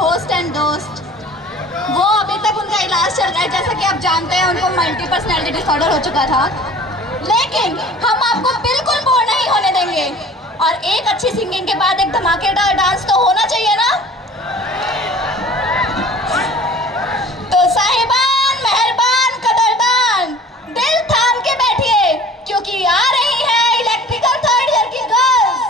Host and दोस्त, वो अभी तक उनका इलाज चल रहा है। जैसा कि आप जानते हैं उनको मल्टी पर्सनैलिटी डिसऑर्डर हो चुका था, लेकिन हम आपको बिल्कुल बोर नहीं होने देंगे। और एक अच्छी सिंगिंग के बाद एक धमाकेदार डांस तो होना चाहिए ना। तो साहिबान, मेहरबान, कदरदान, दिल थाम के बैठिए, क्योंकि आ रही है इलेक्ट्रिकल थर्ड ईयर की girls.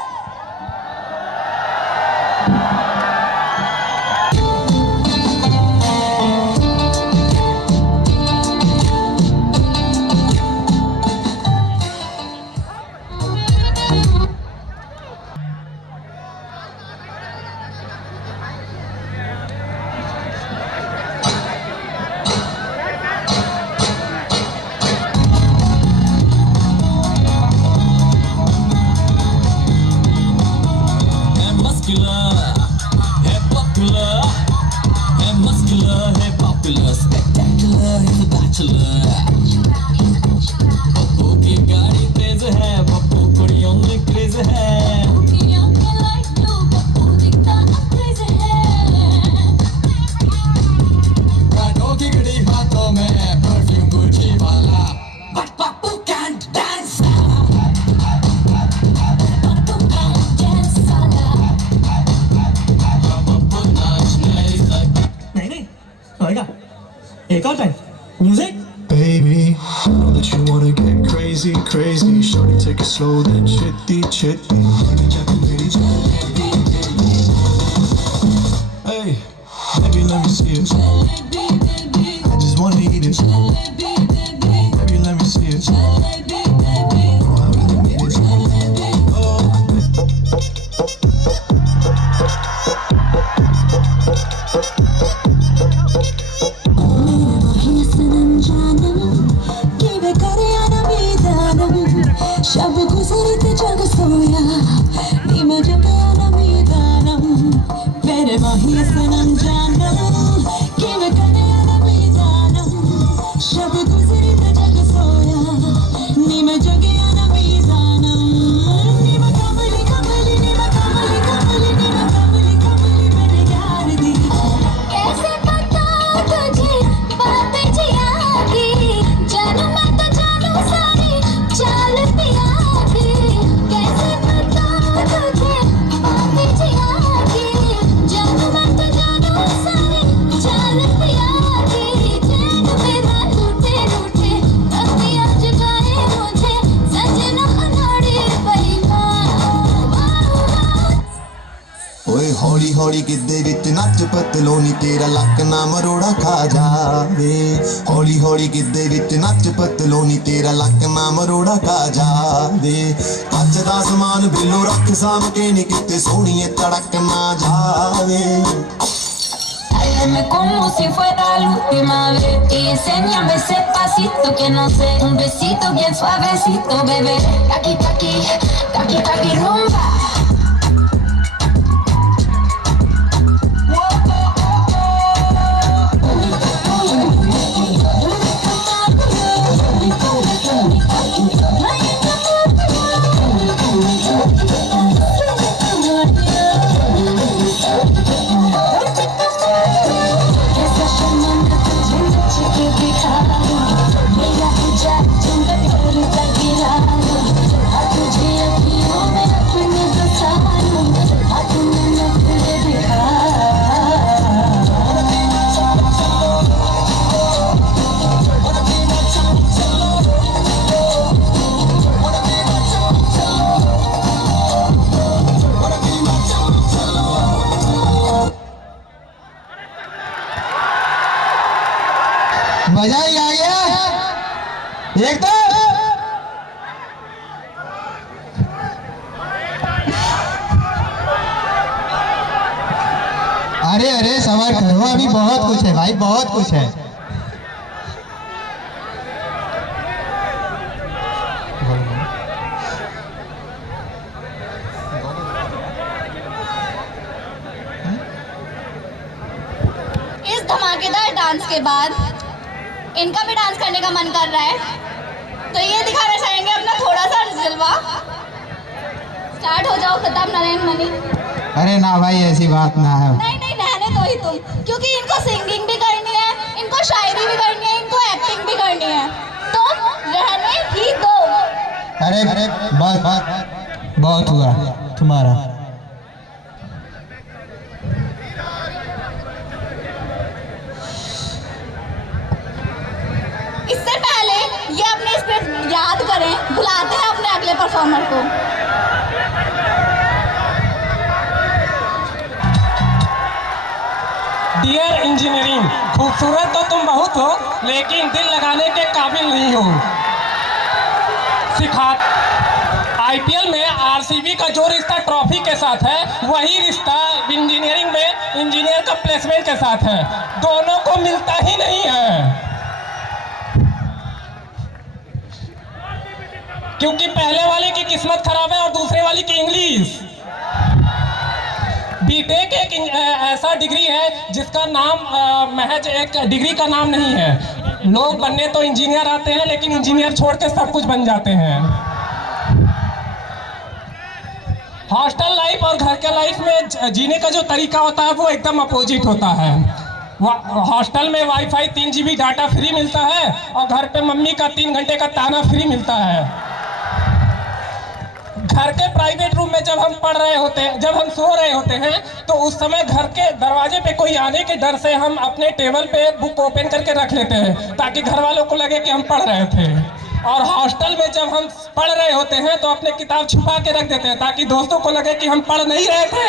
Spectacular, he's a bachelor. Pappu की गाड़ी तेज है, पप्पू कुड़ियों में क्रेज है। रातों की घड़ी हाथों में, परफ्यूम गुच्ची वाला, but Pappu can't dance। Pappu नाचने लगा। नहीं होएगा। एक और time music. Baby, I know that you wanna get crazy, crazy. Shorty, take it slow, then chitty, chitty. Hey, baby, let me see it. I just wanna eat it. Baby, let me see it. Oh, I really need it. Oh. शब गुजरते जग सोया नीम जगन मीदानम मेरे माही सनम जानम कि मैं करे मीदानम शब गुजरते जग सोया नीम जगन मीदानम नीम कमली कमली नीम कमली कमली नीम कमली कमली मेरे यार दी। कैसे पता तुझे बातें जिया की, जानू मैं तो जानू सारी चाल पिया की। कैसे पता तुझे बातें जिया की, जानू मैं तो जानू सारी चाल पिया की। चैन मेरा टूटे टूटे रतियाँ जगाए मुझे, सजना अनाड़ी बेईमान। ਓਏ ਹੌਲੀ ਹੌਲੀ ਗਿੱਧੇ ਵਿੱਚ ਨੱਚ ਪਤਲੋਨੀ, ਤੇਰਾ ਲੱਕ ਨਾ ਮਰੋੜਾ ਖਾ ਜਾਵੇ। ਹੌਲੀ ਹੌਲੀ ਗਿੱਧੇ ਵਿੱਚ ਨੱਚ ਪਤਲੋਨੀ, ਤੇਰਾ ਲੱਕ ਨਾ ਮਰੋੜਾ ਖਾ ਜਾਵੇ। ਕੱਚ ਦਾ ਸਮਾਨ ਬਿੱਲੋ ਰੱਖ ਸਾਂਭ ਕੇ ਨੀ, ਕਿਤੇ ਸੋਹਣੀਏ ਤੜਕ ਨਾ ਜਾਵੇ। Háblame como si fuera la última vez y enséñame ese pasito que no sé, un besito bien suavecito, bebé. Taqui, taqui, taqui, taqui, rumba. मजा ही आ गया एकदम। अरे अरे सबर करो, अभी बहुत कुछ है भाई, बहुत कुछ है। इस धमाकेदार डांस के बाद इनका भी डांस करने का मन कर रहा है, तो ये दिखाना चाहेंगे अपना थोड़ा सा जलवा। स्टार्ट हो जाओ खिताब नरेंद्र मनी। अरे ना भाई, ऐसी बात ना है। नहीं नहीं, रहने दो ही तुम, क्योंकि इनको सिंगिंग भी करनी है, इनको शायरी भी करनी है, इनको एक्टिंग भी करनी है। तुम रहने ही दो। अरे बहुत हुआ तुम्हारा। इससे पहले ये अपनी स्क्रिप्ट याद करें, बुलाते हैं अपने अगले परफॉर्मर को। डियर इंजीनियरिंग, खूबसूरत तो तुम बहुत हो, लेकिन दिल लगाने के काबिल नहीं हो। आईपीएल में आरसीबी का जो रिश्ता ट्रॉफी के साथ है, वही रिश्ता इंजीनियरिंग में इंजीनियर का प्लेसमेंट के साथ है। दोनों को मिलता ही नहीं है, क्योंकि पहले वाले की किस्मत खराब है और दूसरे वाले की इंग्लिश। बीटेक एक ऐसा डिग्री है जिसका नाम महज एक डिग्री का नाम नहीं है। लोग बनने तो इंजीनियर आते हैं, लेकिन इंजीनियर छोड़ के सब कुछ बन जाते हैं। हॉस्टल लाइफ और घर के लाइफ में जीने का जो तरीका होता है वो एकदम अपोजिट होता है। हॉस्टल में वाईफाई 3 GB डाटा फ्री मिलता है और घर पे मम्मी का 3 घंटे का ताना फ्री मिलता है। घर के प्राइवेट रूम में जब हम पढ़ रहे होते हैं, जब हम सो रहे होते हैं, तो उस समय घर के दरवाजे पे कोई आने के डर से हम अपने टेबल पे बुक ओपन करके रख लेते हैं, ताकि घर वालों को लगे कि हम पढ़ रहे थे। और हॉस्टल में जब हम पढ़ रहे होते हैं तो अपने किताब छुपा के रख देते हैं, ताकि दोस्तों को लगे कि हम पढ़ नहीं रहे थे।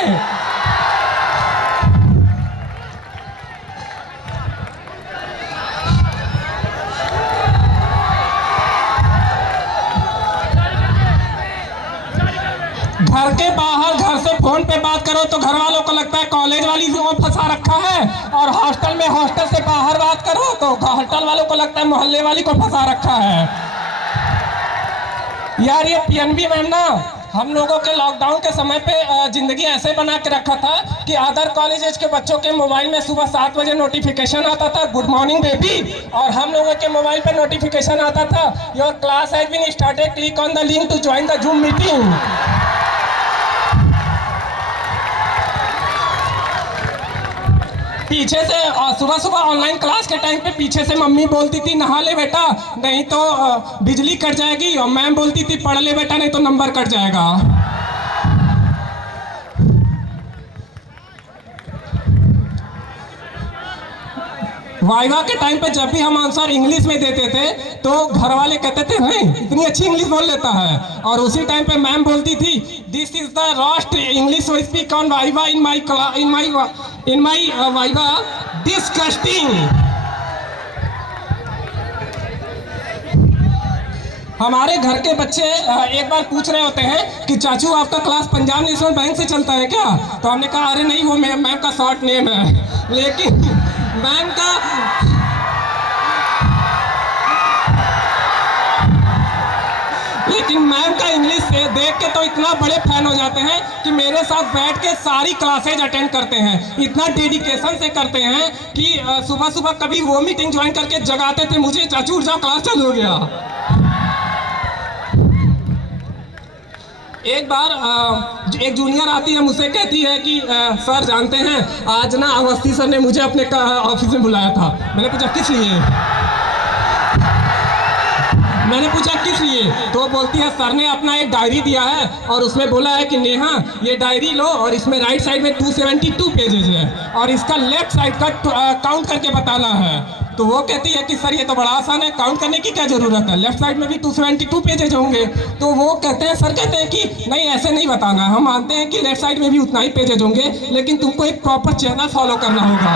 घर के बाहर घर से फोन पे बात करो तो घर वालों को लगता है कॉलेज वाली को फंसा रखा है, और हॉस्टल में हॉस्टल से बाहर बात करो तो हॉस्टल वालों को लगता है मोहल्ले वाली को फंसा रखा है। यार ये पीएनबी मैम ना हम लोगों के लॉकडाउन के समय पे जिंदगी ऐसे बना के रखा था कि अदर कॉलेजेस के बच्चों के मोबाइल में सुबह 7 बजे नोटिफिकेशन आता था, गुड मॉर्निंग बेबी, और हम लोगों के मोबाइल पे नोटिफिकेशन आता था, your class has been started, click on the link to join the Zoom meeting. पीछे से सुबह सुबह ऑनलाइन क्लास के टाइम पे पीछे से मम्मी बोलती थी नहा ले बेटा नहीं तो बिजली कट जाएगी, और मैम बोलती थी पढ़ ले बेटा नहीं तो नंबर कट जाएगा। वाइवा के टाइम पे जब भी हम आंसर इंग्लिश में देते थे तो घर वाले कहते थे नहीं इतनी अच्छी इंग्लिश बोल लेता है, और उसी टाइम पे मैम बोलती थी this is the worst English we speak on viva in my viva disgusting. हमारे घर के बच्चे एक बार पूछ रहे होते हैं कि चाचू आपका क्लास पंजाब नेशनल बैंक से चलता है क्या? तो हमने कहा अरे नहीं वो मैम का शॉर्ट नेम है, लेकिन मैम का इंग्लिश देख के तो इतना बड़े फैन हो जाते हैं कि मेरे साथ बैठ के सारी क्लासेज अटेंड करते हैं, इतना डेडिकेशन से करते हैं कि सुबह सुबह कभी वो मीटिंग ज्वाइन करके जगाते थे मुझे, चाचू उठ जाओ क्लास चालू हो गया। एक बार एक जूनियर आती है मुझसे कहती है कि सर जानते हैं आज ना अवस्थी सर ने मुझे अपने ऑफिस में बुलाया था। मैंने पूछा किस लिए? तो बोलती है सर ने अपना एक डायरी दिया है और उसमें बोला है कि नेहा ये डायरी लो और इसमें राइट साइड में 272 पेजेस है और इसका लेफ्ट साइड का काउंट करके बताना है। तो वो कहती है कि सर ये तो बड़ा आसान है, काउंट करने की क्या ज़रूरत है, लेफ्ट साइड में भी 272 पेजेज होंगे। तो वो कहते हैं सर कहते हैं कि नहीं ऐसे नहीं बताना है, हम मानते हैं कि लेफ्ट साइड में भी उतना ही पेजेज होंगे, लेकिन तुमको एक प्रॉपर चैनल फॉलो करना होगा।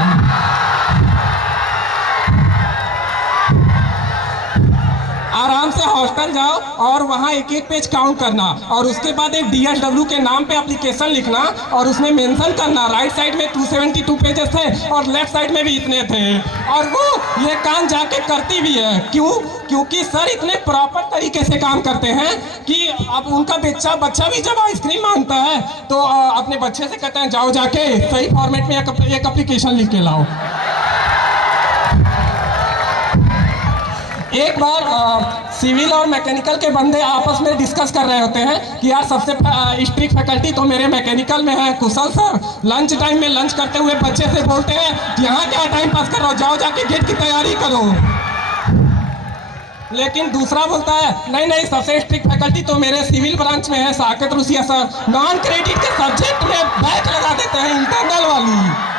आराम से हॉस्टल जाओ और वहाँ एक एक पेज काउंट करना और उसके बाद एक DSW के नाम पे एप्लीकेशन लिखना और उसमें मेंशन करना राइट साइड में 272 पेजेस थे और लेफ्ट साइड में भी इतने थे। और वो ये काम जाके करती भी है। क्यों? क्योंकि सर इतने प्रॉपर तरीके से काम करते हैं कि अब उनका बच्चा भी जब आइसक्रीम मांगता है तो अपने बच्चे से कहते हैं जाओ जाके सही फॉर्मेट में एक एप्लीकेशन लिख के लाओ। एक बार सिविल और मैकेनिकल के बंदे आपस में डिस्कस कर रहे होते हैं कि यार सबसे स्ट्रिक्ट फैकल्टी तो मेरे मैकेनिकल में है कुशल सर। लंच टाइम में लंच करते हुए बच्चे से बोलते हैं कि यहाँ क्या टाइम पास कर रहे हो, जाओ जाके गेट की तैयारी करो। लेकिन दूसरा बोलता है नहीं नहीं, सबसे स्ट्रिक्ट फैकल्टी तो मेरे सिविल ब्रांच में है Saket Russia sir. Non credit के सब्जेक्ट में बैक लगा देते हैं इंटरनल वाली।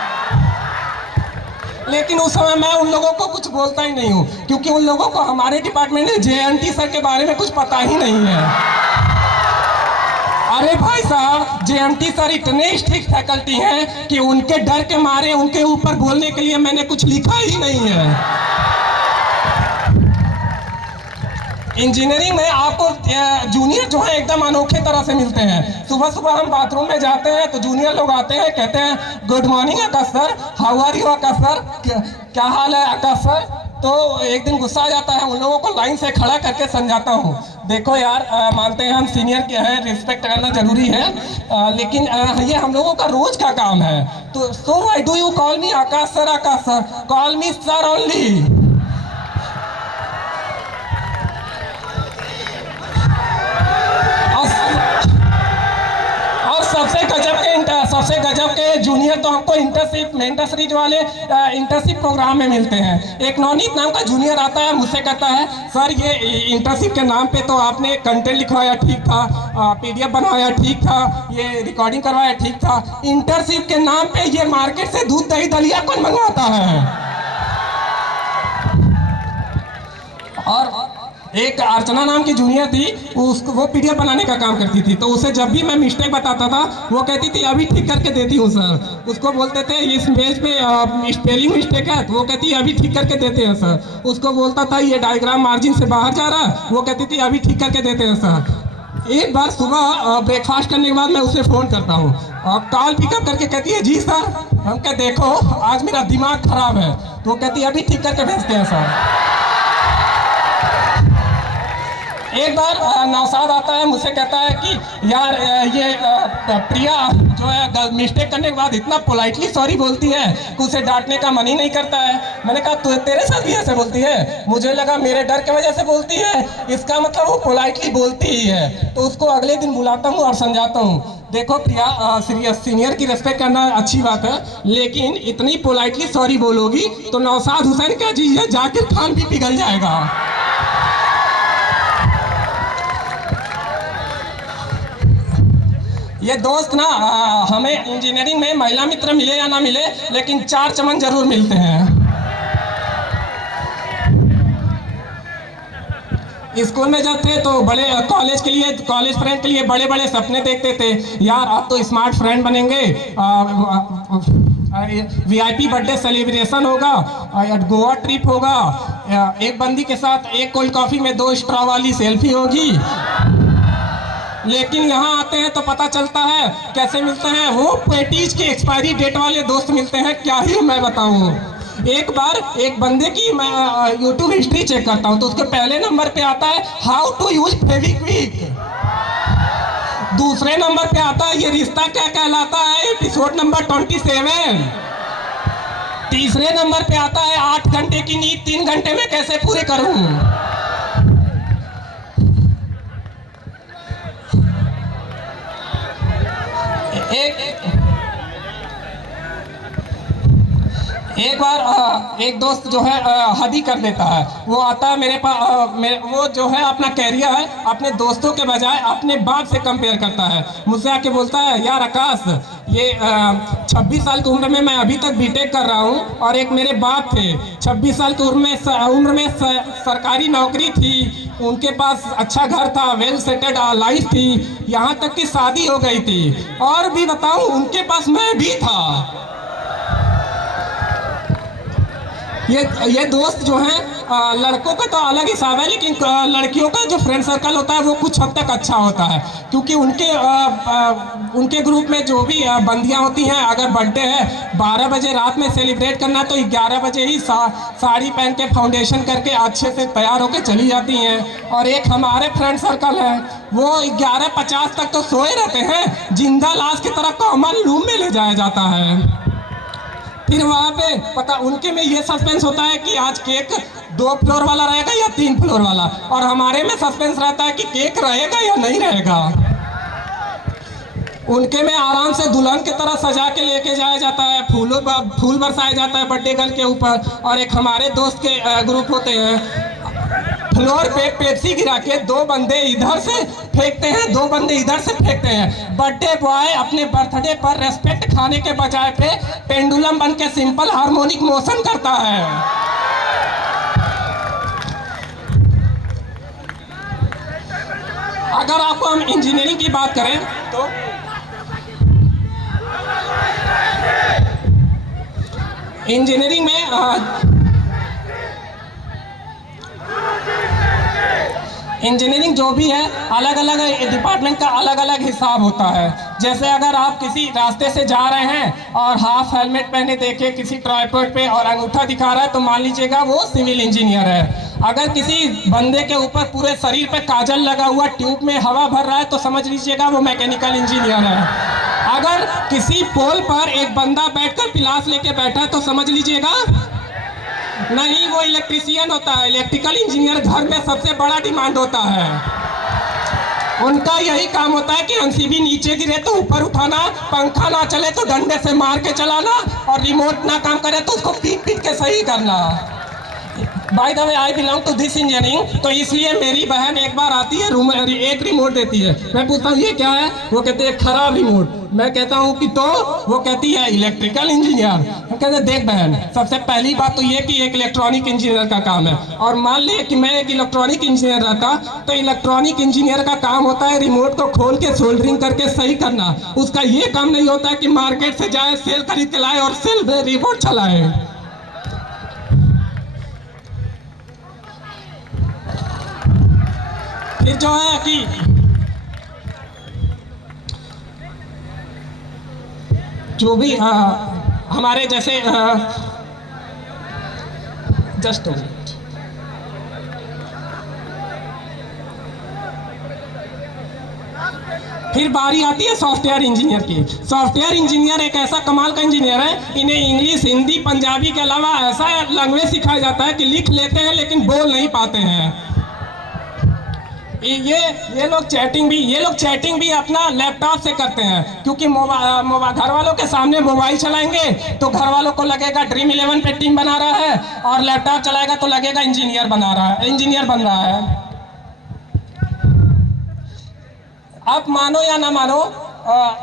लेकिन उस समय मैं उन लोगों को कुछ बोलता ही नहीं हूँ, क्योंकि उन लोगों को हमारे डिपार्टमेंट में JNT सर के बारे में कुछ पता ही नहीं है। अरे भाई साहब, JNT सर इतने स्ट्रिक्ट फैकल्टी हैं कि उनके डर के मारे उनके ऊपर बोलने के लिए मैंने कुछ लिखा ही नहीं है। इंजीनियरिंग में आपको जूनियर जो है एकदम अनोखे तरह से मिलते हैं। सुबह सुबह हम बाथरूम में जाते हैं तो जूनियर लोग आते हैं, कहते हैं good morning Akash sir, how are you Akash sir, क्या हाल है आकाश सर। तो एक दिन गुस्सा आ जाता है, उन लोगों को लाइन से खड़ा करके समझाता हूँ, देखो यार मानते हैं हम सीनियर के हैं, रिस्पेक्ट करना जरूरी है, लेकिन ये हम लोगों का रोज का काम है। तो so why do you call me Akash sir, call me sir only. सबसे गजब के जूनियर तो हमको इंटर्नशिप वाले इंटर्नशिप प्रोग्राम में मिलते हैं। एक नवनीत नाम का जूनियर आता है, मुझसे कहता है सर ये इंटर्नशिप के नाम पे तो आपने कंटेंट लिखवाया ठीक था, PDF बनवाया ठीक था, ये रिकॉर्डिंग करवाया ठीक था, इंटर्नशिप के नाम पे ये मार्केट से दूध दही दलिया कौन मंगवाता है। और एक अर्चना नाम की जूनियर थी, उसको वो PDF बनाने का काम करती थी, तो उसे जब भी मैं मिस्टेक बताता था वो कहती थी अभी ठीक करके देती हूँ सर। उसको बोलते थे इस पेज पे स्पेलिंग मिस्टेक है, तो वो कहती है अभी ठीक करके देते हैं सर। उसको बोलता था ये डायग्राम मार्जिन से बाहर जा रहा है, वो कहती थी अभी ठीक करके देते हैं सर। एक बार सुबह ब्रेकफास्ट करने के बाद मैं उसे फ़ोन करता हूँ और कॉल पिकअप करके कहती है जी सर। हम कहते देखो आज मेरा दिमाग खराब है, तो वो कहती है अभी ठीक करके भेजते हैं सर। एक बार नौसाद आता है, मुझसे कहता है कि यार ये प्रिया जो है मिस्टेक करने के बाद इतना पोलाइटली सॉरी बोलती है कि उसे डांटने का मन ही नहीं करता है। मैंने कहा तो तेरे साथ भी ऐसे बोलती है? मुझे लगा मेरे डर की वजह से बोलती है, इसका मतलब वो पोलाइटली बोलती ही है। तो उसको अगले दिन बुलाता हूँ और समझाता हूँ, देखो प्रिया सीनियर की रिस्पेक्ट करना अच्छी बात है, लेकिन इतनी पोलाइटली सॉरी बोलोगी तो नौसाद हुसैन का जी है जाकिर खान भी पिघल जाएगा। ये दोस्त ना हमें इंजीनियरिंग में महिला मित्र मिले या ना मिले, लेकिन 4 चमन जरूर मिलते हैं। स्कूल में जब थे तो बड़े कॉलेज फ्रेंड के लिए बड़े बड़े सपने देखते थे, यार अब तो स्मार्ट फ्रेंड बनेंगे, VIP बर्थडे सेलिब्रेशन होगा, गोवा ट्रिप होगा, एक बंदी के साथ एक कोल्ड कॉफी में 2 स्ट्रॉ वाली सेल्फी होगी। लेकिन यहाँ आते हैं तो पता चलता है कैसे मिलते हैं, वो पेटीज के एक्सपायरी डेट वाले दोस्त मिलते हैं। क्या ही मैं बताऊँ, एक बार एक बंदे की मैं YouTube हिस्ट्री चेक करता हूँ तो उसके पहले नंबर पे आता है हाउ टू यूज फेविक्विक, दूसरे नंबर पे आता है ये रिश्ता क्या कहलाता है एपिसोड नंबर 27, तीसरे नंबर पे आता है 8 घंटे की नींद 3 घंटे में कैसे पूरे करूँ। एक बार एक दोस्त जो है हद ही कर देता है, वो आता है मेरे पास, वो जो है अपना कैरियर है अपने दोस्तों के बजाय अपने बाप से कंपेयर करता है। मुझसे आके बोलता है यार आकाश ये 26 साल की उम्र में मैं अभी तक बीटेक कर रहा हूँ और एक मेरे बाप थे 26 साल की उम्र में सरकारी नौकरी थी, उनके पास अच्छा घर था, वेल सेटेड लाइफ थी, यहाँ तक कि शादी हो गई थी, और भी बताऊँ उनके पास मैं भी था। ये दोस्त जो हैं लड़कों का तो अलग हिसाब है, लेकिन लड़कियों का जो फ्रेंड सर्कल होता है वो कुछ हद तक अच्छा होता है, क्योंकि उनके ग्रुप में जो भी बंदियां होती हैं, अगर बर्थडे है 12 बजे रात में सेलिब्रेट करना तो 11 बजे ही साड़ी पहन के फाउंडेशन करके अच्छे से तैयार होकर चली जाती हैं। और एक हमारे फ्रेंड सर्कल है वो 11:50 तक तो सोए रहते हैं, जिंदा लाश की तरह कॉमन रूम में ले जाया जाता है। फिर वहाँ पे पता उनके में ये सस्पेंस होता है कि आज केक 2 फ्लोर वाला रहेगा या 3 फ्लोर वाला, और हमारे में सस्पेंस रहता है कि केक रहेगा या नहीं रहेगा। उनके में आराम से दुल्हन की तरह सजा के लेके जाया जाता है, फूल बरसाया जाता है बर्थडे गर्ल के ऊपर। और एक हमारे दोस्त के ग्रुप होते हैं, फ्लोर पे पेप्सी गिरा के 2 बंदे इधर से फेंकते हैं, 2 बंदे इधर से फेंकते हैं। बर्थडे बॉय अपने बर्थडे पर रेस्पेक्ट खाने के बजाय पे पेंडुलम बन के सिंपल हार्मोनिक मोशन करता है। अगर आपको हम इंजीनियरिंग की बात करें तो इंजीनियरिंग में इंजीनियरिंग जो भी है, अलग अलग डिपार्टमेंट का अलग अलग हिसाब होता है। जैसे अगर आप किसी रास्ते से जा रहे हैं और हाफ हेलमेट पहने देखे किसी ट्राइपॉड पे और अंगूठा दिखा रहा है तो मान लीजिएगा वो सिविल इंजीनियर है। अगर किसी बंदे के ऊपर पूरे शरीर पे काजल लगा हुआ ट्यूब में हवा भर रहा है तो समझ लीजिएगा वो मैकेनिकल इंजीनियर है। अगर किसी पोल पर एक बंदा बैठकर पिलास लेके बैठा है तो समझ लीजिएगा नहीं, वो इलेक्ट्रीशियन होता है। इलेक्ट्रिकल इंजीनियर घर में सबसे बड़ा डिमांड होता है। उनका यही काम होता है कि एमसीबी नीचे गिरे तो ऊपर उठाना, पंखा ना चले तो डंडे से मार के चलाना, और रिमोट ना काम करे तो उसको पीट पीट के सही करना। By the way I belong to this engineering, तो इसलिए मेरी बहन एक बार आती है एक रिमोट देती है। मैं पूछता हूँ ये क्या है, वो कहते हैं खराब रिमोट। मैं कहता हूँ कि तो वो कहती है इलेक्ट्रिकल इंजीनियर। हम कहते हैं देख बहन, सबसे पहली बात तो ये कि एक इलेक्ट्रॉनिक इंजीनियर का काम है, और मान ले कि मैं एक इलेक्ट्रॉनिक इंजीनियर रहता तो इलेक्ट्रॉनिक इंजीनियर का काम होता है रिमोट को खोल के सोल्डरिंग करके सही करना। उसका ये काम नहीं होता है कि मार्केट से जाए सेल खरीद के लाए और सेल में रिमोट चलाए। फिर जो है कि जो भी हमारे जैसे जस्ट फिर बारी आती है सॉफ्टवेयर इंजीनियर की। सॉफ्टवेयर इंजीनियर एक ऐसा कमाल का इंजीनियर है, इन्हें इंग्लिश, हिंदी, पंजाबी के अलावा ऐसा लैंग्वेज सिखाया जाता है कि लिख लेते हैं लेकिन बोल नहीं पाते हैं। ये लोग चैटिंग भी अपना लैपटॉप से करते हैं, क्योंकि घर वालों के सामने मोबाइल चलाएंगे तो घर वालों को लगेगा ड्रीम 11 पे टीम बना रहा है, और लैपटॉप चलाएगा तो लगेगा इंजीनियर बन रहा है। आप मानो या ना मानो,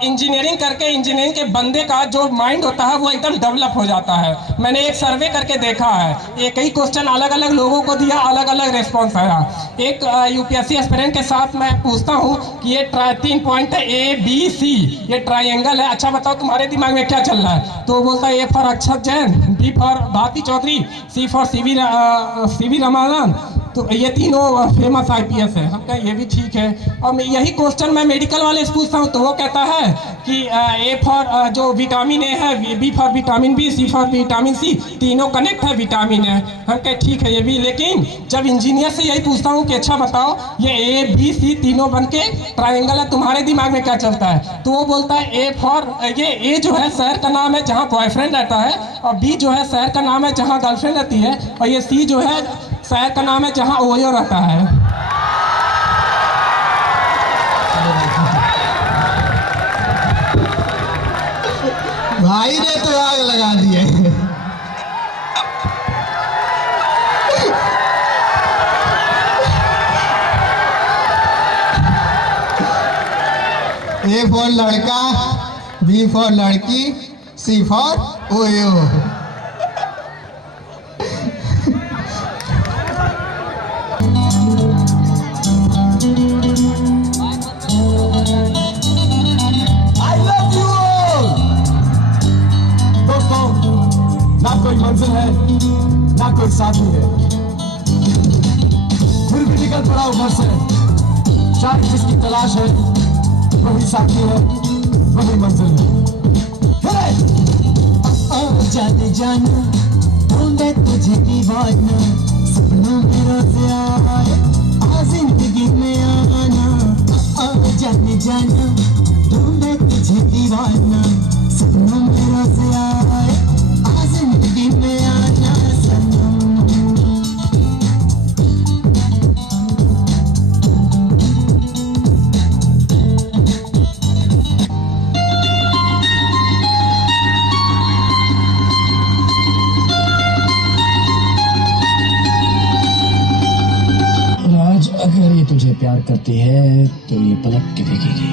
इंजीनियरिंग करके इंजीनियरिंग के बंदे का जो माइंड होता है वो एकदम डेवलप हो जाता है। मैंने एक सर्वे करके देखा है, एक ही क्वेश्चन अलग अलग लोगों को दिया, अलग अलग रिस्पॉन्स आया। एक यूपीएससी एस्पिरेंट के साथ मैं पूछता हूँ कि ये 3 पॉइंट है ABC, ये ट्राइंगल है, अच्छा बताओ तुम्हारे दिमाग में क्या चल रहा है? तो वो बोलता है A for Akshat Jain, B for Bharti Chaudhary, C for C V Ramanand, तो ये तीनों फेमस IPS है। हम कहें ये भी ठीक है। और यही क्वेश्चन मैं मेडिकल वाले से पूछता हूँ तो वो कहता है कि A फॉर जो विटामिन A है, B for vitamin B, C for vitamin C, तीनों कनेक्ट है विटामिन है। हम कहें ठीक है ये भी, लेकिन जब इंजीनियर से यही पूछता हूँ कि अच्छा बताओ ये A B C तीनों बन के ट्राइंगल है, तुम्हारे दिमाग में क्या चलता है? तो वो बोलता है A फॉर, ये A जो है शहर का नाम है जहाँ बॉयफ्रेंड रहता है, और B जो है शहर का नाम है जहाँ गर्लफ्रेंड रहती है, और ये C जो है शहर का नाम है जहाँ ओयो रहता है। भाई ने तो आग लगा दी है। A फॉर लड़का, B फॉर लड़की, C फॉर ओयो। कोई मंजिल है ना कोई साथी है, फिर भी निकल पड़ा घर से। शायद जिसकी तलाश है वही साथी है, वही मंजिल है। जाने जाना ढूंढे तुझे दीवाना, सपनों में रोज आए आ जिंदगी में आना। जाने जाना ढूंढे तुझे दीवाना, सपनों में रोज आए जिंदगी में आना सनम। चाहती है तो ये पलट के देखेगी।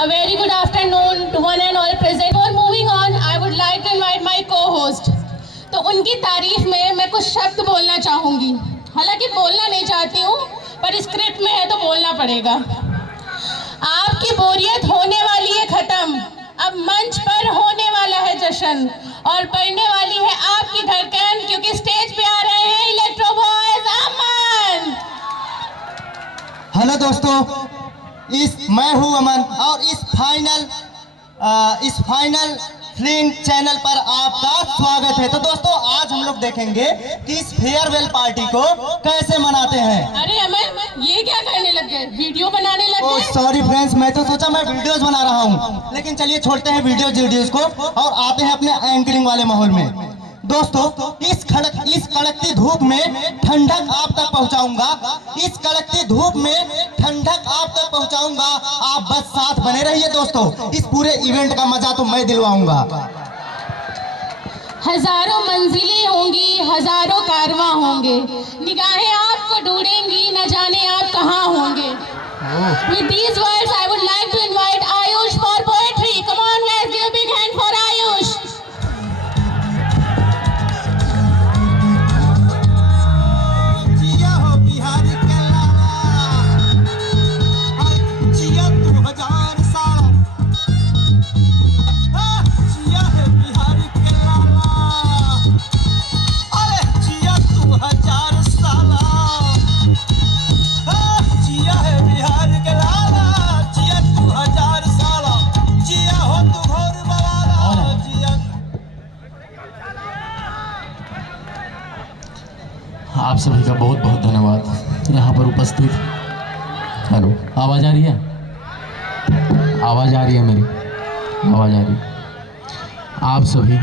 A very good afternoon to one and all present. Before moving on, I would like to invite my co-host. तो उनकी तारीफ में मैं कुछ शब्द बोलना चाहूँगी। हालांकि बोलना नहीं चाहती हूँ, पर स्क्रिप्ट में है तो बोलना पड़ेगा। आपकी बोरियत होने वाली है खत्म, अब मंच पर होने वाला है जश्न और बढ़ने वाली है आपकी धड़कन, क्योंकि स्टेज पे आ रहे हैं इलेक्ट्रो बॉयज अमन। हेलो दोस्तों, मैं हूं अमन और इस फाइनल फिल्म चैनल पर आपका स्वागत है। तो दोस्तों, आज हम लोग देखेंगे कि इस फेयरवेल पार्टी को कैसे मनाते हैं। अरे अमन, ये क्या करने लग गए? वीडियो बनाने लग गए? सॉरी फ्रेंड्स, मैं तो सोचा मैं वीडियोस बना रहा हूं, लेकिन चलिए छोड़ते हैं वीडियोस को और आते हैं अपने एंकरिंग वाले माहौल में। दोस्तों, इस कड़कती धूप में ठंडक आप तक पहुंचाऊंगा, इस कड़कती धूप में ठंडक आप तक पहुंचाऊंगा। आप बस साथ बने रहिए दोस्तों, इस पूरे इवेंट का मजा तो मैं दिलवाऊंगा। हजारों मंजिलें होंगी, हजारों कारवां होंगे, निगाहें आपको ढूंढेंगी, न जाने आप कहाँ होंगे। With these words, I would like to invite Ayush for poetry. Come on, guys, give a big hand for Ayush. जिया हो बिहारी के लाला, जिया तू हजार साल, जिया है बिहारी के लाला, अरे जिया तू हजार साल, जिया है बिहारी के लाला, जिया तू हजार साल, जिया हो तू घोर बवाला, जिया। आप सभी का बहुत बहुत धन्यवाद यहाँ पर उपस्थित। हेलो, आवाज़ आ रही है? आवाज़ आ रही है मेरी? आवाज़ आ रही है? आप सभी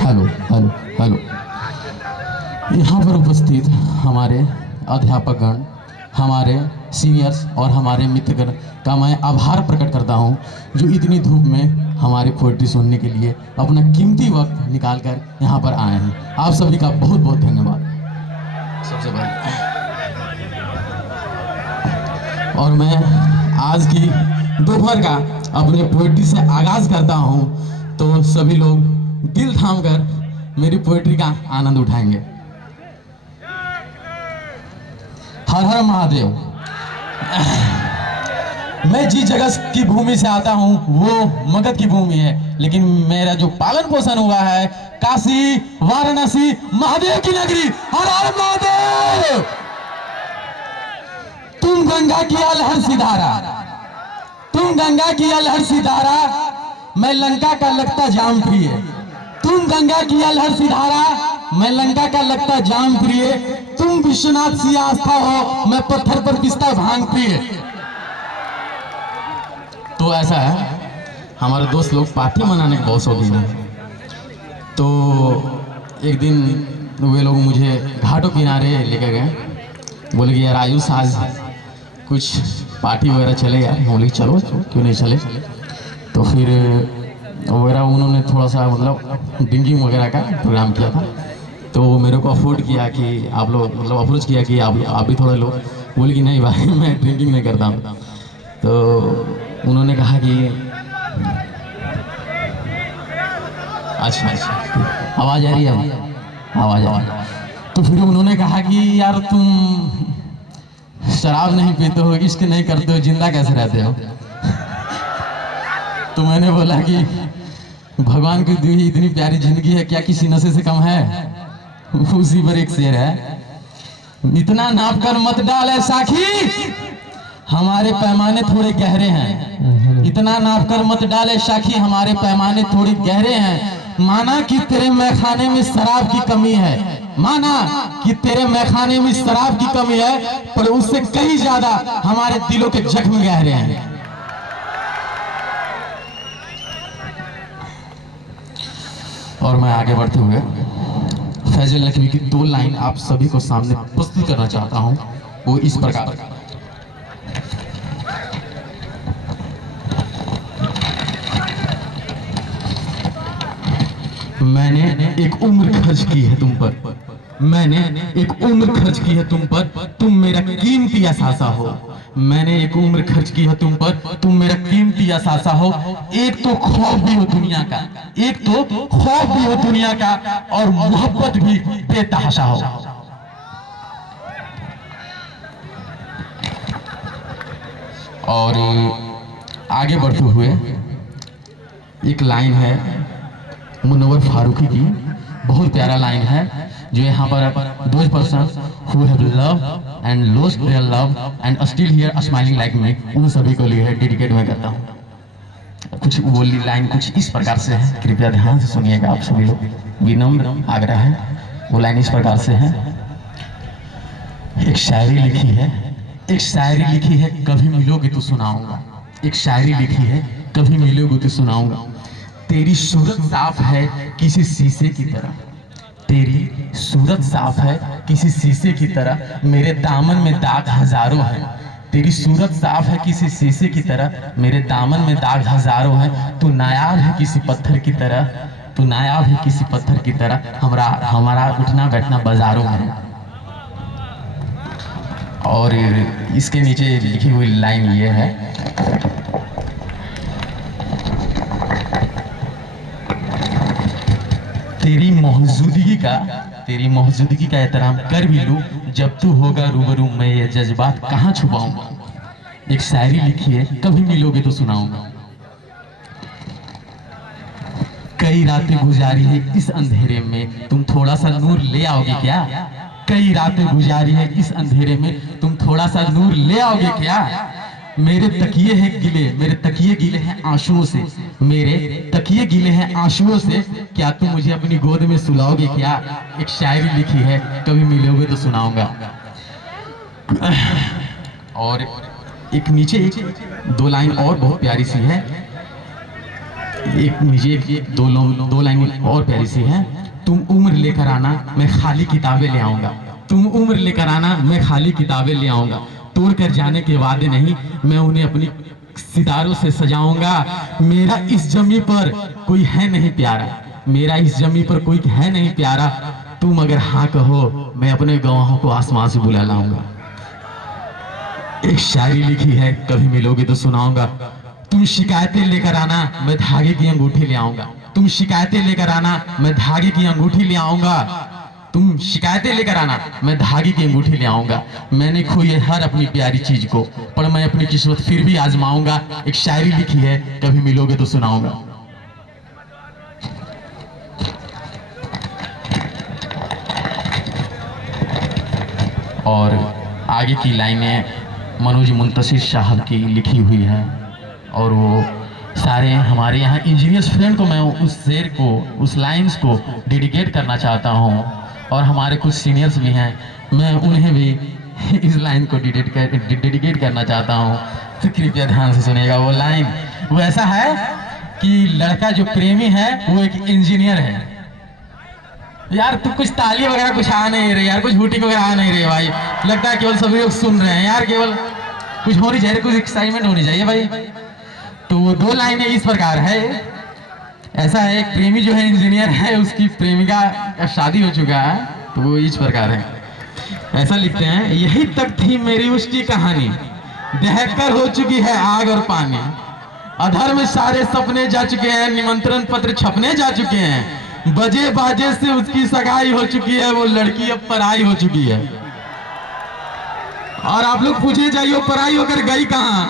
हेलो हेलो हेलो, यहाँ पर उपस्थित हमारे अध्यापकगण, हमारे सीनियर्स और हमारे मित्रगण का मैं आभार प्रकट करता हूँ जो इतनी धूप में हमारी पोएट्री सुनने के लिए अपना कीमती वक्त निकालकर यहाँ पर आए हैं। आप सभी का बहुत बहुत धन्यवाद सबसे पहले। और मैं आज की दोपहर का अपने पोएट्री से आगाज करता हूँ, तो सभी लोग दिल थाम कर मेरी पोएट्री का आनंद उठाएंगे। हर हर महादेव। मैं जिस जगह की भूमि से आता हूँ वो मगध की भूमि है, लेकिन मेरा जो पालन पोषण हुआ है काशी, वाराणसी, महादेव की नगरी। हर हर महादेव। तुम गंगा की अलहर सी धारा, तुम गंगा की अलहर सी धारा, मैं लंका का लगता जाम प्रिय। तुम गंगा की अलहर सी धारा, मैं लंका का लगता जाम प्रिय। तुम विश्वनाथ सी आस्था हो, मैं पत्थर पर पिसता भांग प्रिय। तो ऐसा है, हमारे दोस्त लोग पार्टी मनाने के बहुत शौकीन हैं। तो एक दिन वे लोग मुझे घाटों किनारे लेकर गए, बोले कि यार आयुष आज कुछ पार्टी वगैरह चले यार। बोले चलो, क्यों नहीं चले। तो फिर वगैरह उन्होंने थोड़ा सा मतलब ड्रिंकिंग वगैरह का प्रोग्राम किया था, तो वो मेरे को अफोर्ड किया कि आप लोग मतलब अप्रोच किया कि आप भी थोड़ा लो। बोले कि नहीं भाई मैं ड्रिंकिंग नहीं करता हूँ। तो उन्होंने कहा कि अच्छा आवाज़ आ रही है? आवाज़ आ रही है। तो फिर उन्होंने कहा कि यार तुम शराब नहीं पीते हो, इश्क नहीं करते हो, जिंदा कैसे रहते हो। तो मैंने बोला कि भगवान की दी हुई इतनी प्यारी जिंदगी है, क्या किसी नशे से कम है। उसी पर एक शेर है, इतना नाप कर मत डाले साखी, हमारे पैमाने थोड़े गहरे हैं। इतना नाप कर मत डाले साखी, हमारे पैमाने थोड़े गहरे हैं। माना कि तेरे मैखाने में शराब की कमी है, माना कि तेरे मैखाने में शराब की कमी है, पर उससे कहीं ज्यादा हमारे दिलों के जख्म गहरे हैं। और मैं आगे बढ़ते हुए फैजल नकवी की 2 लाइन आप सभी को सामने प्रस्तुत करना चाहता हूं। वो इस प्रकार, मैंने एक उम्र खर्च की है तुम पर, मैंने एक उम्र खर्च की है तुम पर, तुम मेरा कीमती असासा हो। मैंने एक उम्र खर्च की है तुम पर, तुम मेरा कीमती असासा हो। एक तो खौफ भी हो दुनिया का, एक तो खौफ भी हो दुनिया का, और मोहब्बत भी बेतहाशा हो। और आगे बढ़ते हुए एक लाइन है मुनव्वर फारूकी की, बहुत प्यारा लाइन है, जो यहाँ पर those persons who have loved and lost their love and still here smiling like me, उन सभी को लिए डेडिकेट मैं करता हूँ। कुछ वो लाइन कुछ इस प्रकार से है, कृपया ध्यान से सुनिएगा आप सभी लोग, विनम्र आग्रह है। वो लाइन इस प्रकार से है, एक शायरी लिखी है, एक शायरी लिखी है, कभी मिलोगे तो सुनाऊंगा। एक शायरी लिखी है, कभी मिलोगे तो सुनाऊंगा। तेरी सूरत साफ है किसी शीशे की तरह, तेरी सूरत साफ है किसी शीशे की तरह, मेरे दामन में दाग हजारों हैं। तेरी सूरत साफ है किसी शीशे की तरह, मेरे दामन में दाग हजारों हैं। तू नायाब है किसी पत्थर की तरह, तू नायाब है किसी पत्थर की तरह, हमारा उठना बैठना बाजारों में। और इसके नीचे लिखी हुई लाइन ये है, तेरी मौजूदगी का एहतराम कर भी लूं, जब तू होगा रूबरू मैं ये जज्बात कहाँ छुपाऊंगा। एक शायरी लिखी है, कभी मिलोगे तो सुनाऊंगा। कई रातें गुजारी है इस अंधेरे में, तुम थोड़ा सा नूर ले आओगे क्या। कई रातें गुजारी है इस अंधेरे में, तुम थोड़ा सा नूर ले आओगे क्या। मेरे तकिए गिले हैं आंसुओं से, मेरे तकिए गिले हैं आंसुओं से, क्या तुम मुझे अपनी गोद में सुलाओगे क्या। एक शायरी लिखी है, कभी मिलोगे तो सुनाऊंगा। और एक नीचे दो लाइन और बहुत प्यारी सी है, एक नीचे दो लाइन और प्यारी सी है। तुम उम्र लेकर आना मैं खाली किताबें ले आऊंगा, तुम उम्र लेकर आना मैं खाली किताबें ले आऊंगा। तोड़ कर जाने के वादे नहीं, मैं उन्हें अपनी सितारों से सजाऊंगा। मेरा इस जमी पर कोई है नहीं प्यारा, मेरा इस जमी पर कोई है नहीं प्यारा। तुम अगर हाँ कहो मैं अपने गवाहों को आसमान से बुला लाऊंगा। एक शायरी लिखी है, कभी मिलोगे तो सुनाऊंगा। तुम शिकायतें लेकर आना मैं धागे की अंगूठी ले आऊंगा, तुम शिकायतें लेकर आना मैं धागे की अंगूठी ले आऊंगा। तुम शिकायतें लेकर आना मैं धागे की अंगूठी ले आऊंगा। मैंने खोई है हर अपनी प्यारी चीज को, पर मैं अपनी किस्मत फिर भी आजमाऊंगा। एक शायरी लिखी है, कभी मिलोगे तो सुनाऊंगा। और आगे की लाइनें मनोज मुंतशिर साहब की लिखी हुई है, और वो सारे हमारे यहाँ इंजीनियर्स फ्रेंड को मैं उस शेर को, उस लाइन्स को डेडिकेट करना चाहता हूँ। और हमारे कुछ सीनियर्स भी हैं, मैं उन्हें भी इस लाइन को डेडिकेट करना चाहता हूँ। तो कृपया ध्यान से सुनिएगा। वो लाइन वो ऐसा है कि लड़का जो प्रेमी है वो एक इंजीनियर है। यार तू कुछ ताली वगैरह कुछ आ नहीं रही यार, कुछ हुटी वगैरह आ नहीं रही भाई, लगता है केवल सभी लोग सुन रहे हैं यार, केवल कुछ होनी चाहिए, कुछ एक्साइटमेंट होनी चाहिए भाई। तो दो लाइनें इस प्रकार है, ऐसा है एक प्रेमी जो है इंजीनियर है, उसकी प्रेमिका का शादी हो चुका है, तो वो इस प्रकार है। ऐसा लिखते हैं, यही तक थी मेरी उसकी कहानी, दहकर हो चुकी है आग और पानी। अधर्म सारे सपने जा चुके हैं, निमंत्रण पत्र छपने जा चुके हैं, बजे बाजे से उसकी सगाई हो चुकी है, वो लड़की अब पराई हो चुकी है। और आप लोग पूछे जाइए पराई होकर गई कहां।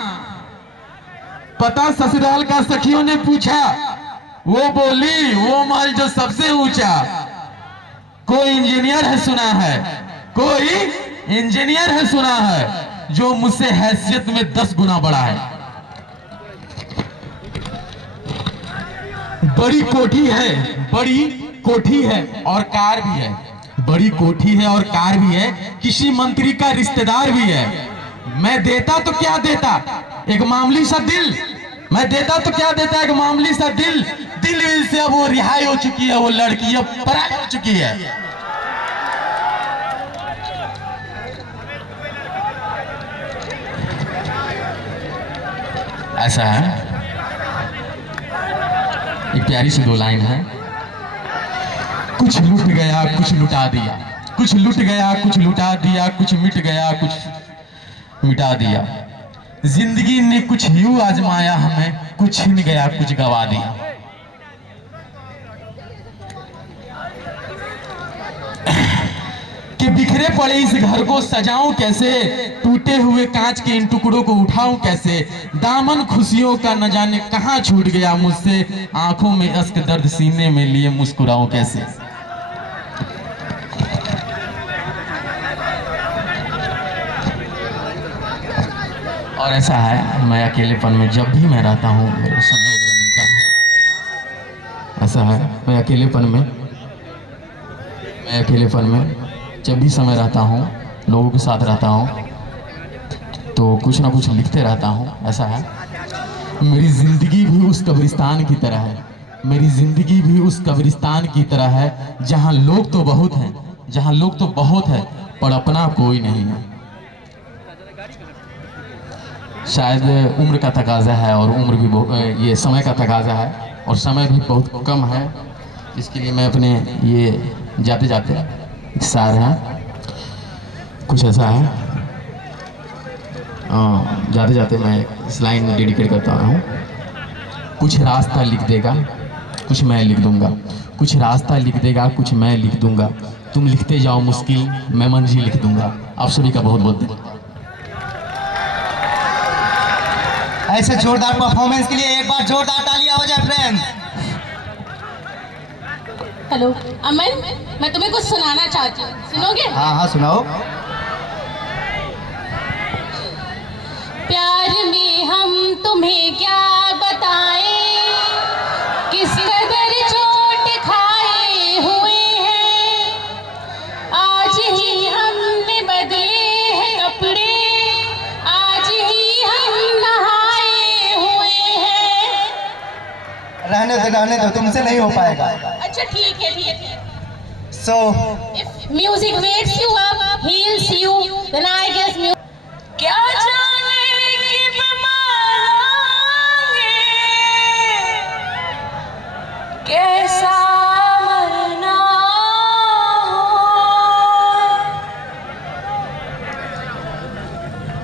पता ससुराल का सखियों ने पूछा, वो बोली वो महल जो सबसे ऊंचा। कोई इंजीनियर है सुना है, कोई इंजीनियर है सुना है, जो मुझसे हैसियत में 10 गुना बड़ा है। बड़ी कोठी है, बड़ी कोठी है और कार भी है, बड़ी कोठी है और कार भी है, किसी मंत्री का रिश्तेदार भी है। मैं देता तो क्या देता एक मामूली सा दिल, मैं देता तो क्या देता एक मामूली सा दिल। दिल से अब वो रिहाई हो चुकी है, वो लड़की अब पराई हो चुकी है। ऐसा है, एक प्यारी सी दो लाइन है। कुछ लूट गया कुछ लुटा दिया, कुछ लूट गया कुछ लुटा दिया, कुछ मिट गया कुछ मिटा दिया। जिंदगी ने कुछ यूं आजमाया हमें, कुछ छिन गया कुछ गवा दिया। कि बिखरे पड़े इस घर को सजाऊं कैसे, टूटे हुए कांच के इन टुकड़ों को उठाऊं कैसे। दामन खुशियों का न जाने कहां छूट गया मुझसे, आंखों में अश्क दर्द सीने में लिए मुस्कुराऊं कैसे। और ऐसा है, मैं अकेलेपन में जब भी मैं रहता हूँ मेरे समय मिलता है। ऐसा है, मैं अकेलेपन में जब भी समय रहता हूँ, लोगों के साथ रहता हूँ, तो कुछ ना कुछ लिखते रहता हूँ। ऐसा है, मेरी जिंदगी भी उस कब्रिस्तान की तरह है, मेरी जिंदगी भी उस कब्रिस्तान की तरह है जहां लोग तो बहुत हैं, जहां लोग तो बहुत है पर अपना कोई नहीं है। शायद उम्र का तकाजा है और उम्र भी ये समय का तकाजा है और समय भी बहुत कम है, इसके लिए मैं अपने ये जाते जाते सार हैं कुछ ऐसा है, जाते जाते मैं इस लाइन डेडिकेट करता हूँ। कुछ रास्ता लिख देगा कुछ मैं लिख दूंगा, कुछ रास्ता लिख देगा कुछ मैं लिख दूंगा, तुम लिखते जाओ मुश्किल मैं मंजिल लिख दूंगा। आप सभी का बहुत बहुत धन्यवाद। ऐसे जोरदार परफॉर्मेंस के लिए एक बार जोरदार तालियां हो जाए फ्रेंड्स। हेलो अमन, मैं तुम्हें कुछ सुनाना चाहती हूँ, सुनोगे? हाँ हाँ सुनाओ। प्यार में हम तुम्हें क्या बताएं, किस कदर चोट खाए हुए हैं, आज ही हमने बदले हैं कपड़े, आज ही हम नहाए हुए हैं। रहने दो तुमसे नहीं हो पाएगा। अच्छा ठीक है ठीक है। So If music wakes you up, heals you, then I guess music. क्या जाने कि मांगे कैसा मरना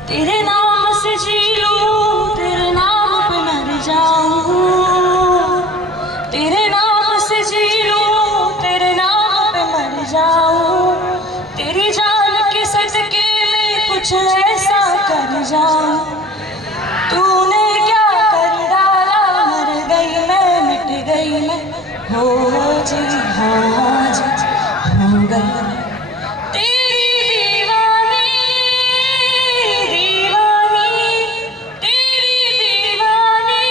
तेरे नाम से जी लूं, तेरे नाम पे मर जाऊं, तेरे नाम से जी लूं, तेरे नाम पे मर जाऊं, तेरी जान के सदके में कुछ ऐसा कर जाऊं। तूने क्या कर डाला, मर गई मैं, मिट गई मैं, हो जी हाँ जी हो गई तेरी दीवानी, दीवानी तेरी दीवानी,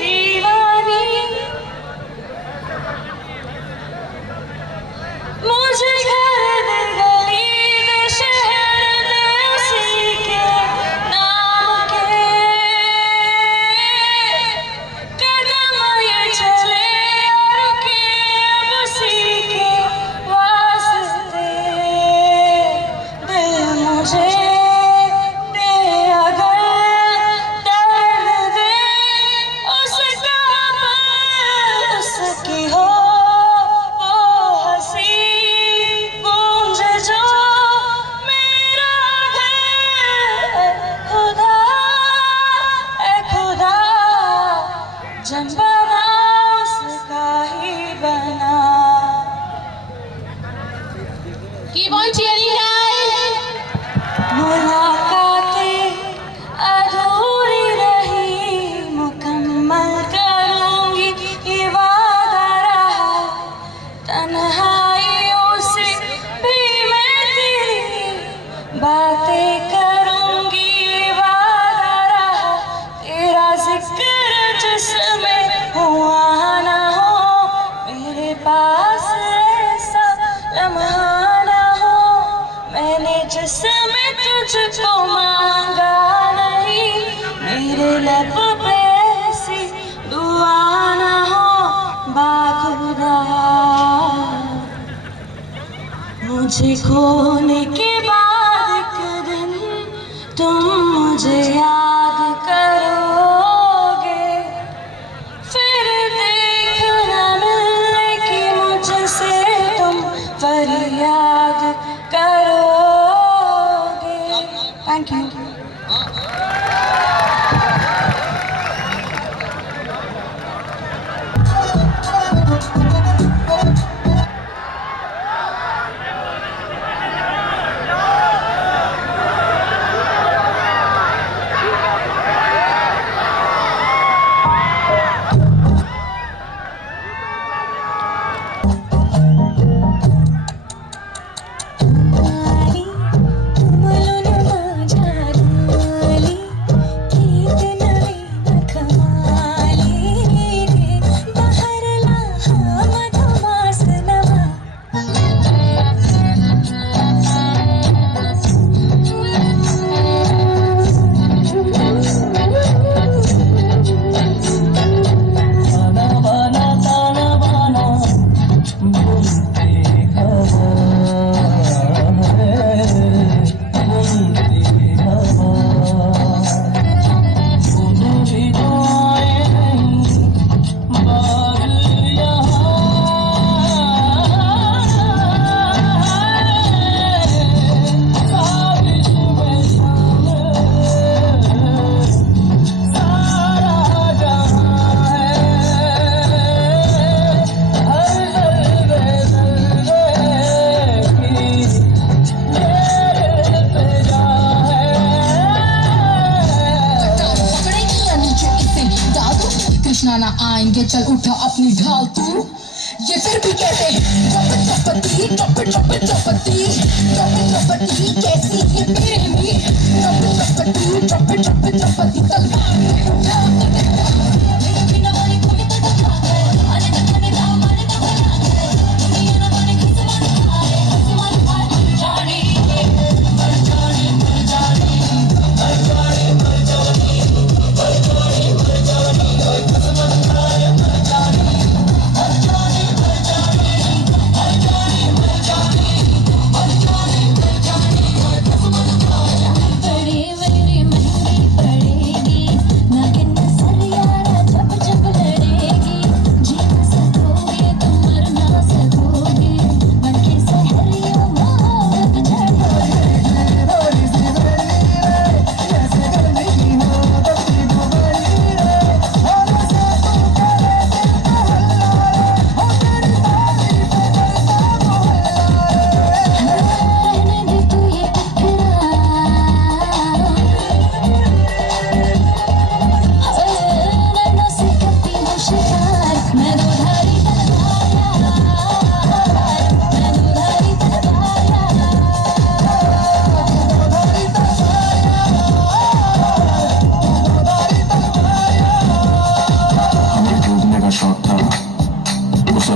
दीवानी मुझे घर दे गली दे शहर दे उसी के नाम के कदम ये चले और रुके अब उसी के वास्ते दिल मुझे दे अगर दर्द दे उसका पर उसकी हो वो हंसी गूंज जो मेरा घर ए खुदा जब बना उसका ही बना। Keep on cheering guys. मुलाकातें अधूरी रही, मुकम्मल करूंगी ये वादा रहा, तन्हाइयों से भी मैं तेरी बातें करूंगी ये वादा रहा, तेरा जिक्र जिसमें हुआ ना हो, मेरे पास ऐसा लम्हा ना हो, मैंने जिसमें तुझको मांगा नहीं, मेरे लब पे ऐसी दुआ ना हो बाखुदा। मुझे खोने के बाद एक दिन तुम मुझे याद करोगे, फिर देखना मिलने की मुझसे तुम फरियाद करोगे। Thank you. बचना ना आएंगे, चल उठा अपनी ढाल तू। ये फिर भी कहते हैं चपटी चपटी कैसी ये प्रेमी, चपटी तलवार में उठा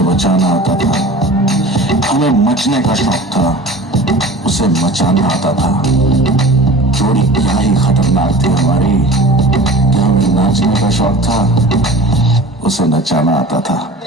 बचाना आता था, हमें मचने का शौक था, उसे मचाना आता था। जोड़ी क्या ही खतरनाक थी हमारी कि हमें नाचने का शौक था, उसे नचाना आता था।